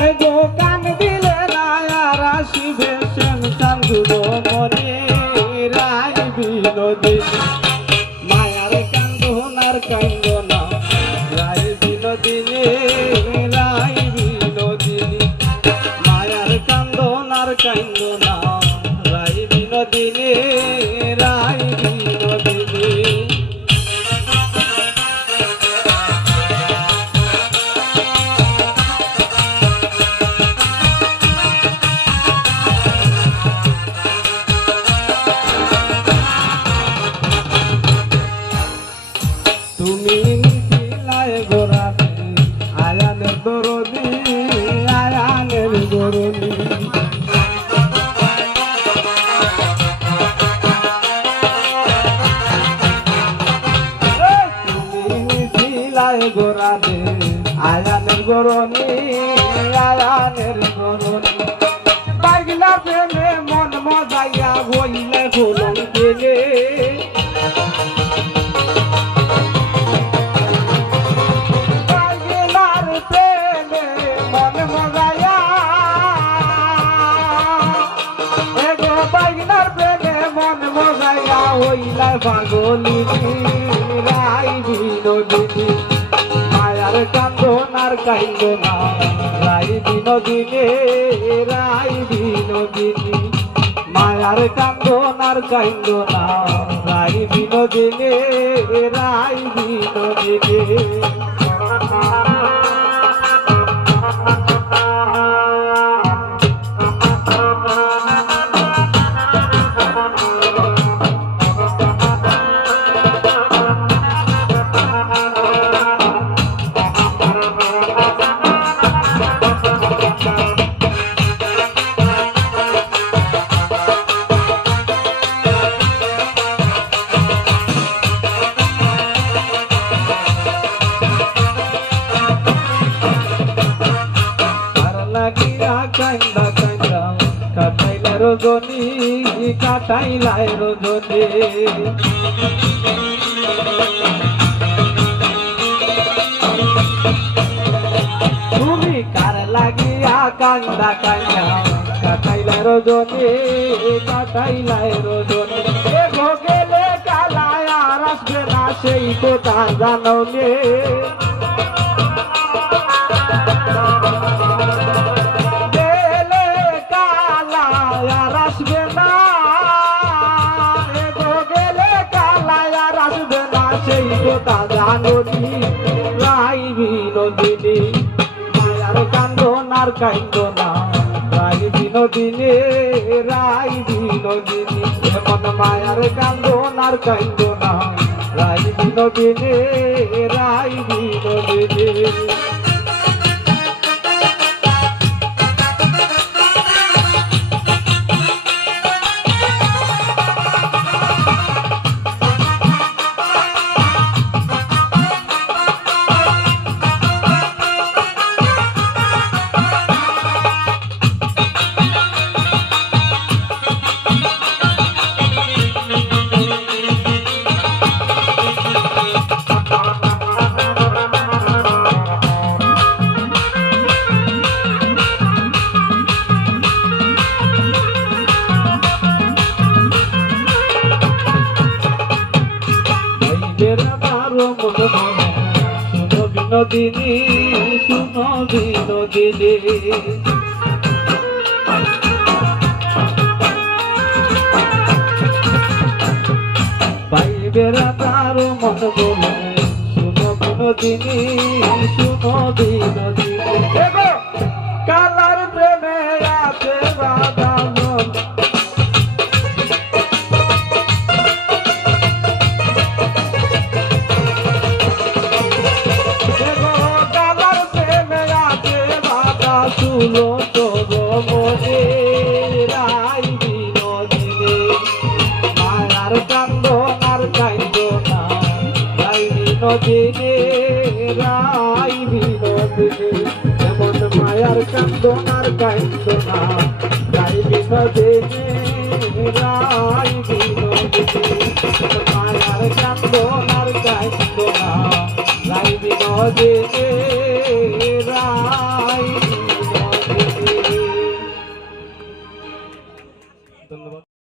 এগো কান দিলে রায়ার আসিবে শ্যাম চান্দুর মনে রায় বিনোদিনী মায়ার কান্দনার কান্দনা রায় বিনোদিনী রায় বিনোদিনী মায়ার কান্দনার কান্দনা রায় বিনোদিনী রায় বিনোদিনী তুমি নিশিলায় গোরাতে আয়ানের দরদি আয়ানের গরনি তুমি নিশিলায় গোরাতে আয়ানের গরনি আয়ানের গরনি পাগলা প্রেমে মন মজাইয়া হইলে ফুলন গেলে হইলা পাগলি রায় বিনোদিনী মায়ার কান্দনার কান্দনা রায় বিনোদিনী রায় বিনোদিনী মায়ার কান্দনার কান্দনা রায় বিনোদিনী রায় বিনোদিনী কান্দা কান্দা কাটাইলা রজনী কাটাইলাই রজনী তুমি কার লাগিয়া কান্দা কান্দা কাটাইলা রজনী কাটাইলাই রজনী এগো গেলে কালায় আর আসবে না সেই কথা জানো নে সেই কথা জানি রায় বিনোদিনী মায়ার কান্দনার কান্দনা রায় বিনোদিনী রায় বিনোদিনী এমন মায়ার কান্দনার কান্দনা রায় বিনোদিনী রায় বিনোদিনী শুনো বিনোদিনী শুনো বিনোদিনী পাইবে তার মন বলে শুনো বিনোদিনী শুনো বিনোদিনী কালার প্রেমে আছে বাধা তুলো তোর মনে রায় বিনোদিনী মায়ার কান্দনার কান্দনা রায় বিনোদিনী রায় বিনোদিনী এমন মায়ার কান্দনার কান্দনা রায় বিনোদিনী রায় বিনোদিনী মায়ার কান্দনার কান্দনা রায় বিনোদিনী রায় ধন্যবাদ।